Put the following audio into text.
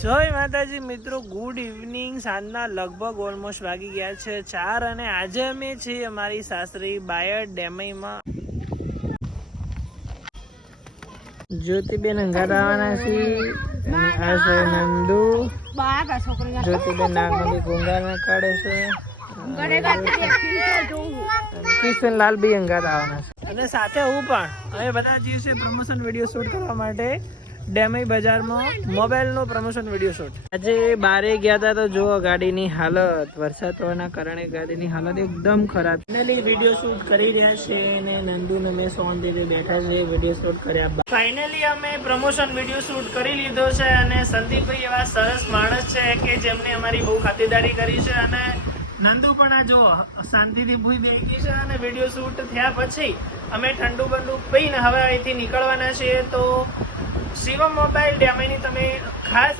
જય માતાજી મિત્રો, ગુડ ઇવનિંગ. સાંજના લગભગ ઓલમોસ્ટ વાગી ગયા છે 4 અને આજે અમે છીએ અમારી સાસરી બાયડ ડેમઈમાં. જ્યોતિબેન અંગાત આવવાના છે અને આ છે નંદુ. જ્યોતિબેન નાગમતી ગુંગાને કાઢે છે. કિશનલાલ બી અંગાત આવવાના છે અને સાથે હું પણ. અમે બધા જઈએ છીએ પ્રમોશન વિડીયો શૂટ કરવા માટે ડેમઈ બજારમાં, મોબાઈલનો પ્રમોશન વિડીયો શૂટ. આજે બારે ગયા હતા તો જુઓ ગાડીની હાલત, વરસાદ હોવાના કારણે ગાડીની હાલત એકદમ ખરાબ. ફાઇનલી વિડીયો શૂટ કરી રહ્યા છે અને નંદુ ને મેં શાંતિથી બેઠા છે વિડીયો શૂટ કર્યા. ફાઇનલી અમે પ્રમોશન વિડીયો શૂટ કરી લીધો છે અને સંદીપભાઈ એવા સરસ માણસ છે કે જેમને અમારી બહુ ખાતરદારી કરી છે અને નંદુ પણ આ જો શાંતિથી ભૂઈ બેઠી છે અને વિડીયો શૂટ થયા પછી અમે ઠંડુ બંડુ પીને હવે અહીંથી નીકળવાના છીએ. તો શિવમ મોબાઈલ ડેમઈની તમે ખાસ